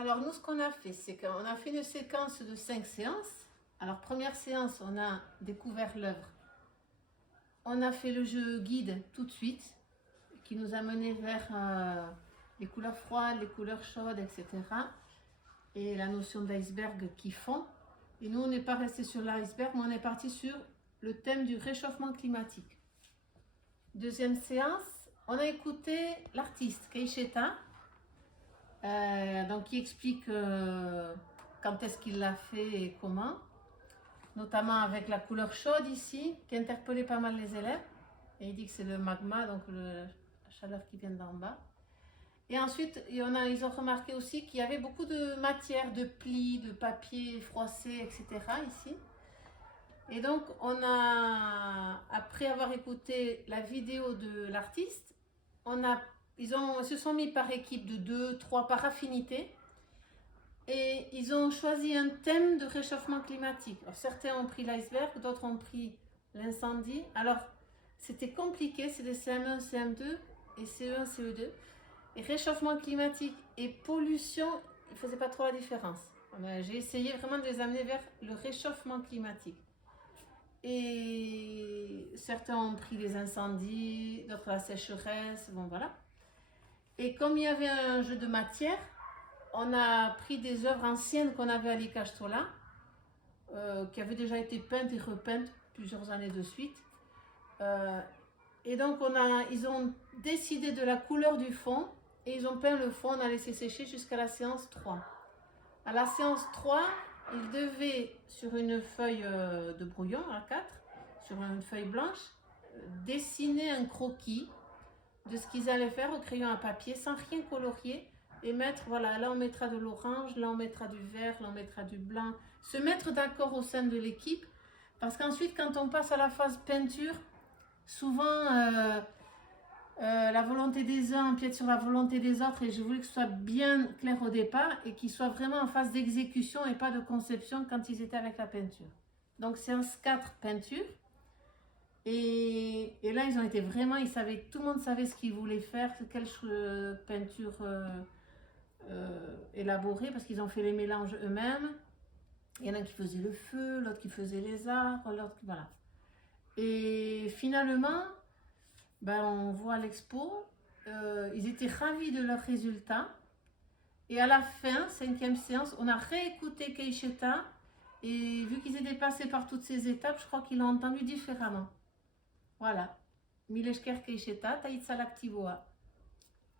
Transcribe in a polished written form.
Alors nous, ce qu'on a fait, c'est qu'on a fait une séquence de 5 séances. Alors première séance, on a découvert l'œuvre. On a fait le jeu guide tout de suite, qui nous a mené vers les couleurs froides, les couleurs chaudes, etc. Et la notion d'iceberg qui fond. Et nous, on n'est pas resté sur l'iceberg, mais on est parti sur le thème du réchauffement climatique. Deuxième séance, on a écouté l'artiste Keisheta, donc qui explique quand est-ce qu'il l'a fait et comment, notamment avec la couleur chaude ici, qui interpellait pas mal les élèves. Et il dit que c'est le magma, donc la chaleur qui vient d'en bas. Et ensuite, ils ont remarqué aussi qu'il y avait beaucoup de matière, de plis, de papier froissé, etc. ici. Et donc, après avoir écouté la vidéo de l'artiste, ils se sont mis par équipe de 2, 3 par affinité. Et ils ont choisi un thème de réchauffement climatique. Alors, certains ont pris l'iceberg, d'autres ont pris l'incendie. Alors, c'était compliqué, c'est des CM1, CM2 et CE1, CE2. Et réchauffement climatique et pollution, ils ne faisaient pas trop la différence. J'ai essayé vraiment de les amener vers le réchauffement climatique. Et certains ont pris les incendies, d'autres la sécheresse, bon voilà. Et comme il y avait un jeu de matière, on a pris des œuvres anciennes qu'on avait à l'Ikastola, qui avaient déjà été peintes et repeintes plusieurs années de suite. Et donc ils ont décidé de la couleur du fond et ils ont peint le fond, on a laissé sécher jusqu'à la séance 3. À la séance 3, ils devaient, sur une feuille de brouillon A4, sur une feuille blanche, dessiner un croquis de ce qu'ils allaient faire au crayon à papier sans rien colorier et mettre, voilà, là on mettra de l'orange, là on mettra du vert, là on mettra du blanc, se mettre d'accord au sein de l'équipe parce qu'ensuite quand on passe à la phase peinture, souvent la volonté des uns empiète sur la volonté des autres et je voulais que ce soit bien clair au départ et qu'ils soient vraiment en phase d'exécution et pas de conception quand ils étaient avec la peinture. Donc séance 4 peinture et là ils ont été vraiment, tout le monde savait ce qu'ils voulaient faire, quelle peinture élaborer parce qu'ils ont fait les mélanges eux-mêmes. Il y en a qui faisaient le feu, l'autre qui faisait les arbres, l'autre voilà. Et finalement, on voit l'expo, ils étaient ravis de leurs résultats. Et à la fin, 5e séance, on a réécouté Keisheta. Et vu qu'ils étaient passés par toutes ces étapes, je crois qu'ils l'ont entendu différemment. Voilà. Mileshker Keisheta, Taïtsalak Tivoa.